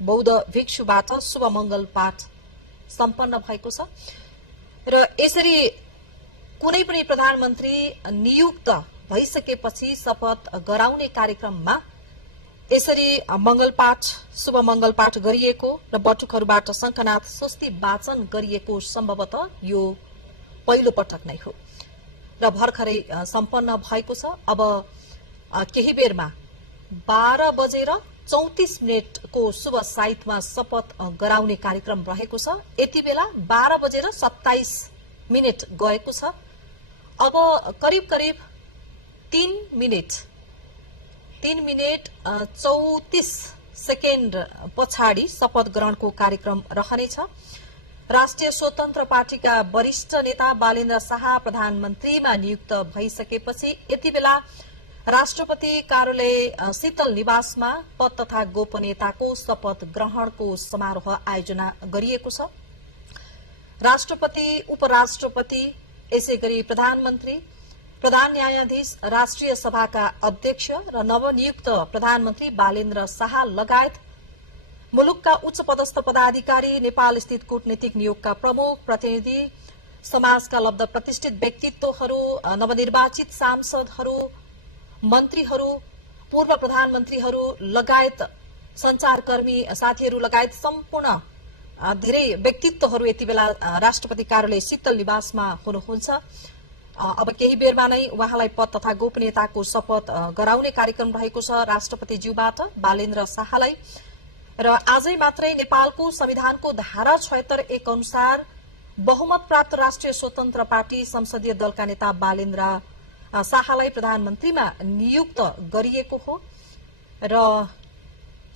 बौद्ध भिक्षुबाट शुभ मङ्गल पाठ सम्पन्न भएको छ र यसरी कुनै पनि प्रधानमन्त्री नियुक्त भइसकेपछि शपथ गराउने कार्यक्रममा यसरी शुभ मङ्गल पाठ गरिएको र बटुकहरूबाट शङ्खनाद स्वस्ति वाचन गरिएको सम्भवतः यो पहिलो पटक नै हो र भर्खरै सम्पन्न भएको छ। अब केही बेरमा 12:34 को शुभ साइतमा शपथ गराउने कार्यक्रम रहेको छ। यति बेला 12:27 गएको छ। अब करिब 3 मिनेट 34 सेकेन्ड पछाडि शपथ ग्रहणको कार्यक्रम रहनेछ। राष्ट्रिय स्वतन्त्र पार्टीका वरिष्ठ नेता बालेन्द्र शाह प्रधानमन्त्रीमा नियुक्त भइसकेपछि यति बेला राष्ट्रपति कार्यालय शीतल निवासमा पद तथा गोपनीयताको शपथ ग्रहणको समारोह आयोजना गरिएको छ। राष्ट्रपति, उपराष्ट्रपति, यसैगरी प्रधानमन्त्री, प्रधान न्यायाधीश, राष्ट्रिय सभाका अध्यक्ष र नवनियुक्त प्रधानमन्त्री बालेन्द्र शाह लगायत मुलुकका उच्च पदस्थ पदाधिकारी, नेपाल स्थित कूटनीतिक नियोगका प्रमुख प्रतिनिधि, समाजका लब्ध प्रतिष्ठित व्यक्तित्वहरू, नवनिर्वाचित सांसदहरू, मन्त्रीहरू, पूर्व प्रधानमन्त्रीहरू लगायत संचारकर्मी साथीहरू लगायत सम्पूर्ण धेरै व्यक्तित्वहरू यति बेला राष्ट्रपति कार्यालय शीतल निवासमा हुनुहुन्छ। अब केही बेरमा नै उहाँलाई पद तथा गोपनीयताको शपथ गराउने कार्यक्रम रहेको छ राष्ट्रपतिज्यूबाट बालेन्द्र शाहलाई। र आजै मात्रै नेपालको संविधानको धारा 76(1) अनुसार बहुमत प्राप्त राष्ट्रिय स्वतन्त्र पार्टी संसदीय दलका नेता बालेन्द्र शाहलाई प्रधानमन्त्रीमा नियुक्त गरिएको हो र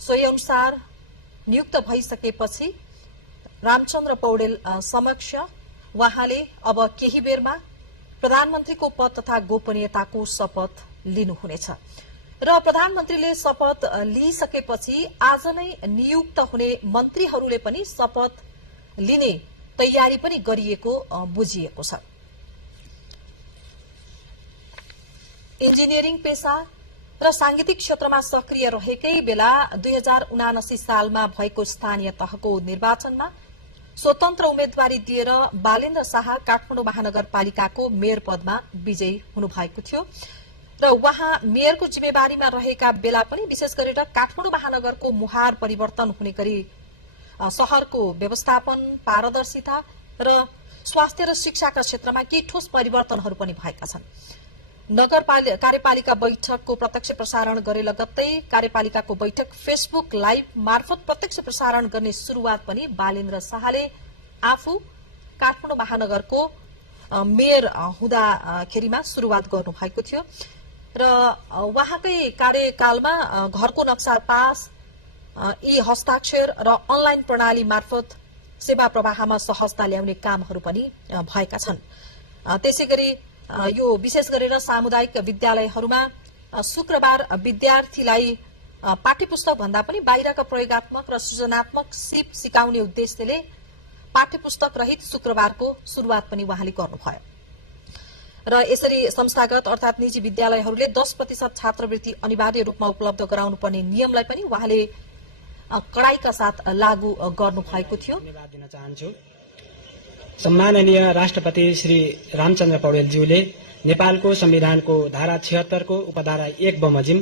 सोही अनुसार नियुक्त भइसकेपछि रामचन्द्र पौडेल समक्ष उहाँले अब केही बेरमा प्रधानमन्त्रीको पद तथा गोपनीयताको शपथ लिनुहुनेछ र प्रधानमन्त्रीले शपथ लिइसकेपछि आज नै नियुक्त हुने मन्त्रीहरूले पनि शपथ लिने तयारी पनि गरिएको बुझिएको छ। इन्जिनियरिङ पेशा र सांगीतिक क्षेत्रमा सक्रिय रहेकै बेला 2079 सालमा भएको स्थानीय तहको निर्वाचनमा स्वतन्त्र उम्मेदवारी दिएर बालेन्द्र शाह काठमाडौँ महानगरपालिकाको मेयर पदमा विजयी हुनुभएको थियो र उहाँ मेयरको जिम्मेवारीमा रहेका बेला पनि विशेष गरेर काठमाडौँ महानगरको मुहार परिवर्तन हुने गरी शहरको व्यवस्थापन, पारदर्शिता र स्वास्थ्य र शिक्षाका क्षेत्रमा केही ठोस परिवर्तनहरू पनि भएका छन्। कार्यपालिका बैठकको प्रत्यक्ष प्रसारण गरे लगत्तै कार्यपालिकाको बैठक फेसबुक लाइभ मार्फत प्रत्यक्ष प्रसारण गर्ने शुरूआत पनि बालेन्द्र शाहले आफू काठमाडौँ महानगरको मेयर हुँदाखेरिमा शुरूआत गर्नुभएको थियो र उहाँकै कार्यकालमा घरको नक्सा पास, ई हस्ताक्षर र अनलाइन प्रणाली मार्फत सेवा प्रवाहमा सहजता ल्याउने कामहरू पनि भएका छन्। त्यसैगरी यो विशेष गरेर सामुदायिक विद्यालयहरूमा शुक्रबार विद्यार्थीलाई पाठ्यपुस्तक भन्दा पनि बाहिरका प्रयोगात्मक र सृजनात्मक सिप सिकाउने उद्देश्यले पाठ्यपुस्तक रहित शुक्रबारको शुरूआत पनि उहाँले गर्नुभयो र यसरी संस्थागत अर्थात निजी विद्यालयहरूले 10% छात्रवृत्ति अनिवार्य रूपमा उपलब्ध गराउनुपर्ने नियमलाई पनि उहाँले कडाइका साथ लागू गर्नुभएको थियो। धन्यवाद दिन चाहन्छु। सम्माननीय राष्ट्रपति श्री रामचन्द्र पौडेलज्यूले नेपालको संविधानको धारा 76 को उपधारा 1 बमोजिम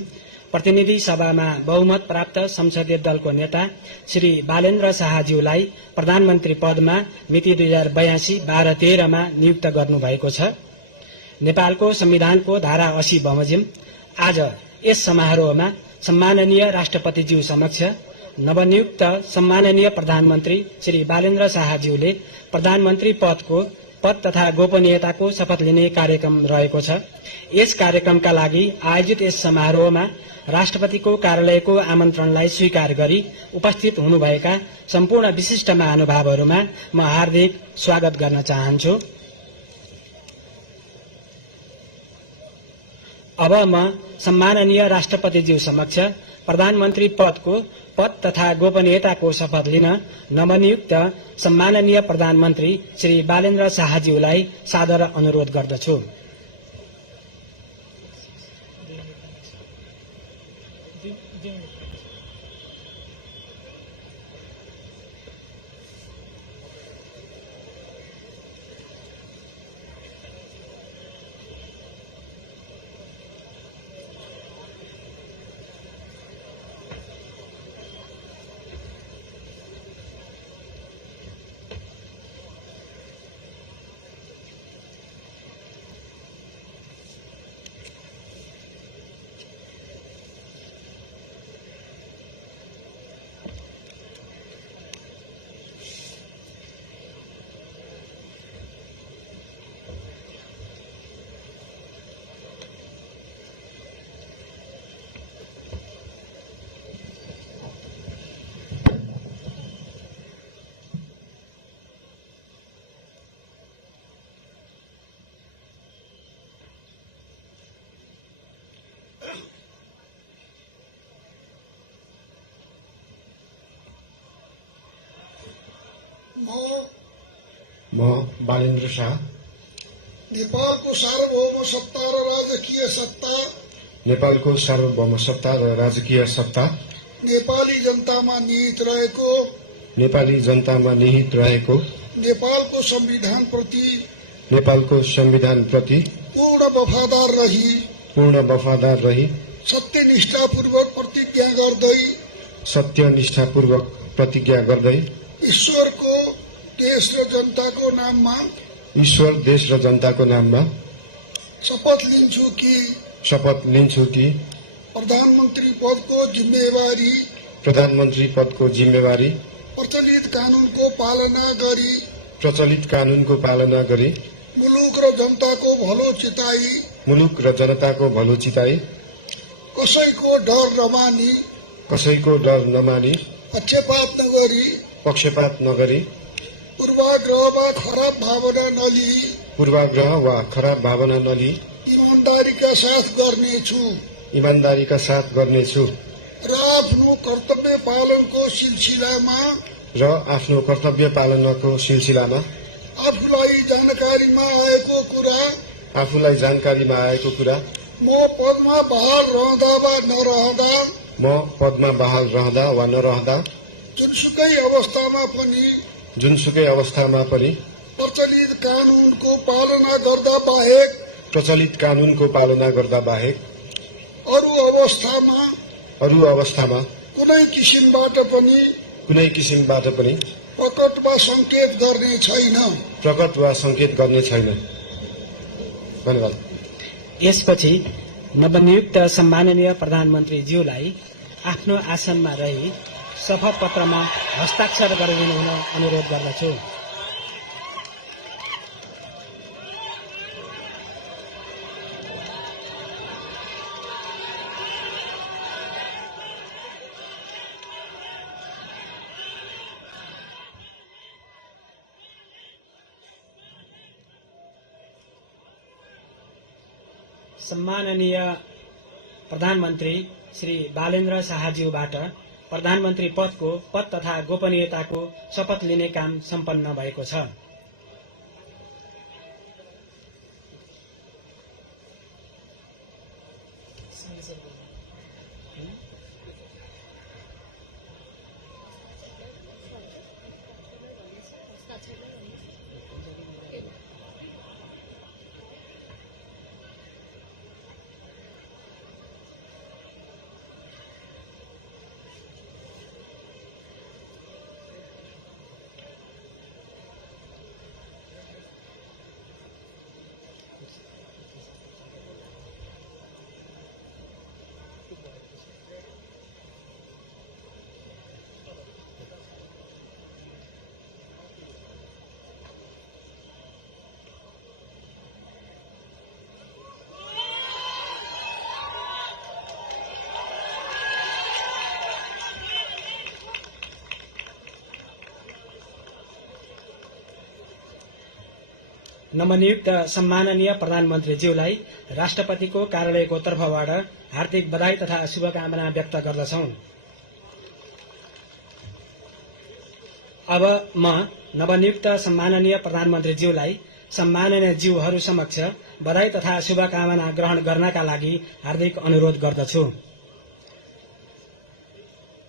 प्रतिनिधि सभामा बहुमत प्राप्त संसदीय दलको नेता श्री बालेन्द्र शाहज्यूलाई प्रधानमन्त्री पदमा मिति 2082-12-13 मा नियुक्त गर्नुभएको छ। नेपालको संविधानको धारा 80 बमोजिम आज यस समारोहमा सम्माननीय राष्ट्रपतिज्यू समक्ष नवनियुक्त सम्माननीय प्रधानमन्त्री श्री बालेन्द्र शाहज्यूले प्रधानमन्त्री पद तथा गोपनीयताको शपथ लिने कार्यक्रम रहेको छ। यस कार्यक्रमका लागि आयोजित यस समारोहमा राष्ट्रपतिको कार्यालयको आमन्त्रणलाई स्वीकार गरी उपस्थित हुनुभएका सम्पूर्ण विशिष्ट महानुभावहरूमा म हार्दिक स्वागत गर्न चाहन्छु। अब म सम्माननीय राष्ट्रपतिज्यू समक्ष प्रधानमन्त्री पद तथा गोपनीयताको शपथ लिन नवनियुक्त सम्माननीय प्रधानमन्त्री श्री बालेन्द्र शाहज्यूलाई सादर अनुरोध गर्दछु। म बालेन्द्र शाह नेपालको सार्वभौम सत्ता र राजकीय सत्ता नेपालको सार्वभौम सत्ता र राजकीय सत्ता नेपाली जनतामा निहित रहेको नेपाली जनतामा निहित रहेको नेपालको संविधान प्रति पूर्ण वफादार रही सत्यनिष्ठापूर्वक प्रतिज्ञा गर्दै ईश्वर देश र जनताको नाममा शपथ लिन्छु कि प्रधानमन्त्री पदको जिम्मेवारी प्रचलित कानूनको पालना गरी मुलुक र जनताको भलो चिताई कसैको डर नमानी पक्षपात नगरी पूर्वाग्रह वा खराब भावना नलिई ईमानदारीका साथ गर्नेछु र आफ्नो कर्तव्य पालनको सिलसिलामा आफूलाई जानकारीमा आएको कुरा म पदमा बहाल रहँदा वा नरहँदा जुनसुकै अवस्थामा पनि प्रचलित कानूनको पालना गर्दा बाहेक अरू अवस्थामा कुनै किसिमबाट पनि प्रकट वा संकेत गर्ने छैन। धन्यवाद। यसपछि नवनियुक्त सम्माननीय प्रधानमन्त्रीज्यूलाई आफ्नो आसनमा रही शपथ पत्रमा हस्ताक्षर गरिदिनु हुन अनुरोध गर्दछु। सम्माननीय प्रधानमन्त्री श्री बालेन्द्र शाहज्यूबाट प्रधानमन्त्री पदको पद तथा गोपनीयताको शपथ लिने काम सम्पन्न भएको छ। नवनियुक्त सम्माननीय प्रधानमन्त्रीज्यूलाई राष्ट्रपतिको कार्यालयको तर्फबाट हार्दिक बधाई तथा शुभकामना व्यक्त गर्दछौं। अब म नवनियुक्त सम्माननीय प्रधानमन्त्रीज्यूलाई सम्माननीय ज्यूहरू समक्ष बधाई तथा शुभकामना ग्रहण गर्नका लागि हार्दिक अनुरोध गर्दछु।